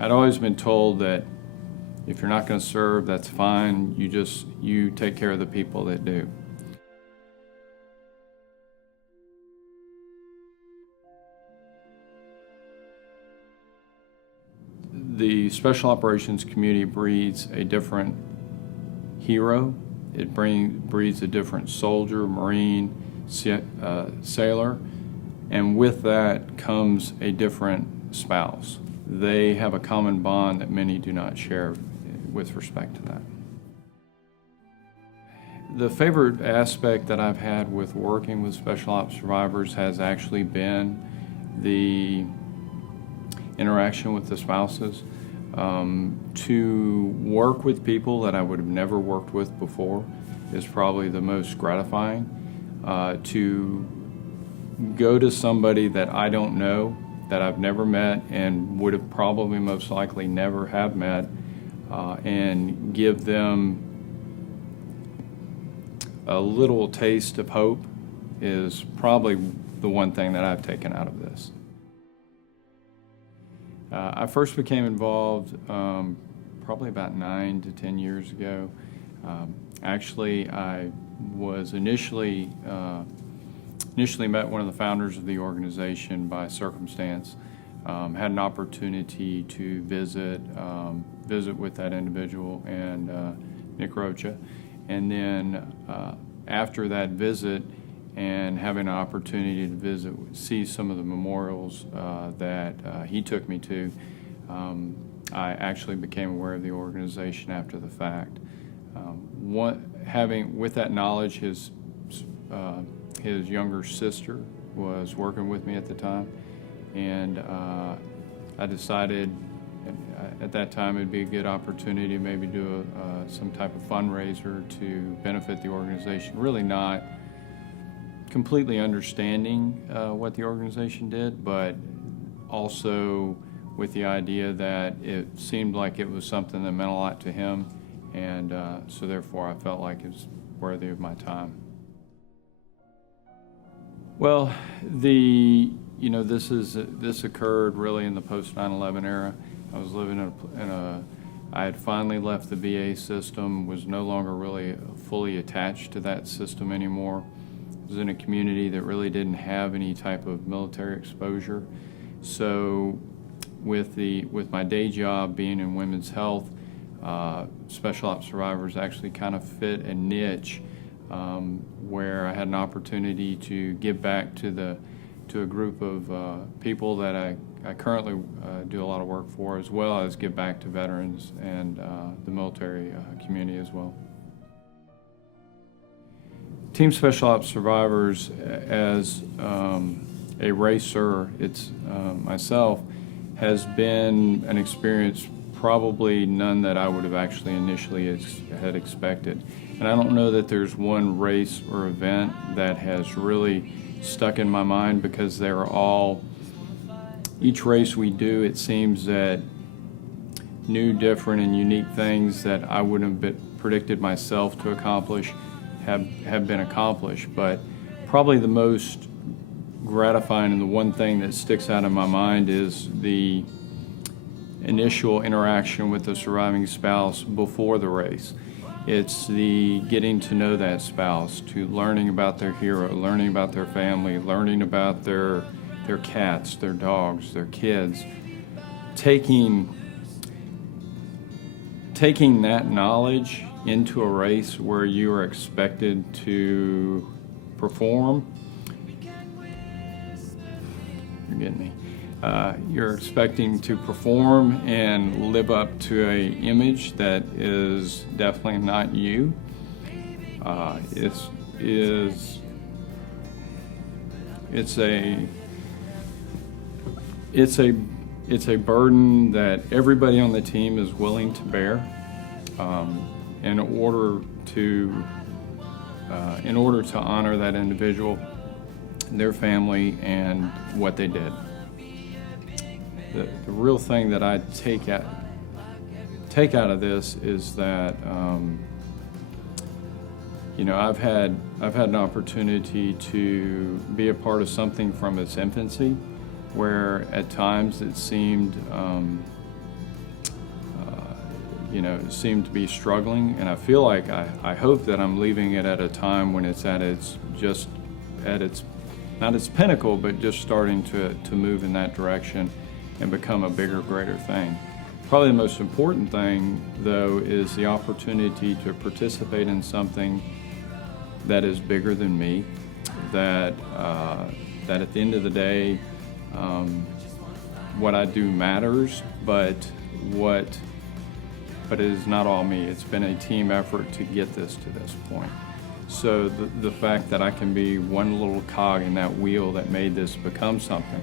I'd always been told that if you're not going to serve, that's fine. You take care of the people that do. The special operations community breeds a different hero. It breeds a different soldier, Marine, sailor, and with that comes a different spouse. They have a common bond that many do not share with respect to that. The favorite aspect that I've had with working with special ops survivors has actually been the interaction with the spouses. To work with people that I would have never worked with before is probably the most gratifying. To go to somebody that I don't know, that I've never met and would have probably most likely never have met, and give them a little taste of hope is probably the one thing that I've taken out of this. I first became involved probably about 9 to 10 years ago. Actually, I was initially met one of the founders of the organization by circumstance. Had an opportunity to visit with that individual and Nick Rocha, and then after that visit, and having an opportunity to see some of the memorials that he took me to, I actually became aware of the organization after the fact. With that knowledge, his younger sister was working with me at the time, and I decided at that time it'd be a good opportunity to maybe do some type of fundraiser to benefit the organization. Really not completely understanding what the organization did, but also with the idea that it seemed like it was something that meant a lot to him, and so therefore I felt like it was worthy of my time. Well, this occurred really in the post 9/11 era. I was living I had finally left the VA system, was no longer really fully attached to that system anymore. Was in a community that really didn't have any type of military exposure. So with my day job being in women's health, special ops survivors actually kind of fit a niche where I had an opportunity to give back to a group of people that I currently do a lot of work for, as well as give back to veterans and the military community as well. Team Special Ops Survivors, as a racer, myself, has been an experience probably none that I would have actually initially had expected. And I don't know that there's one race or event that has really stuck in my mind, because they're all, each race we do, it seems that new, different, and unique things that I wouldn't have predicted myself to accomplish have been accomplished. But probably the most gratifying and the one thing that sticks out in my mind is the initial interaction with the surviving spouse before the race. It's the getting to know that spouse, to learning about their hero, learning about their family, learning about their cats, their dogs, their kids. Taking that knowledge into a race where you are expected to perform. You're getting me. You're expecting to perform and live up to an image that is definitely not you. It's a burden that everybody on the team is willing to bear in order to honor that individual, their family, and what they did. The real thing that I take out of this is that I've had an opportunity to be a part of something from its infancy, where at times it seemed seem to be struggling, and I feel like I hope that I'm leaving it at a time when it's at its not its pinnacle, but just starting to move in that direction and become a bigger, greater thing. Probably the most important thing, though, is the opportunity to participate in something that is bigger than me, that at the end of the day, what I do matters, but it is not all me. It's been a team effort to get this to this point. So the fact that I can be one little cog in that wheel that made this become something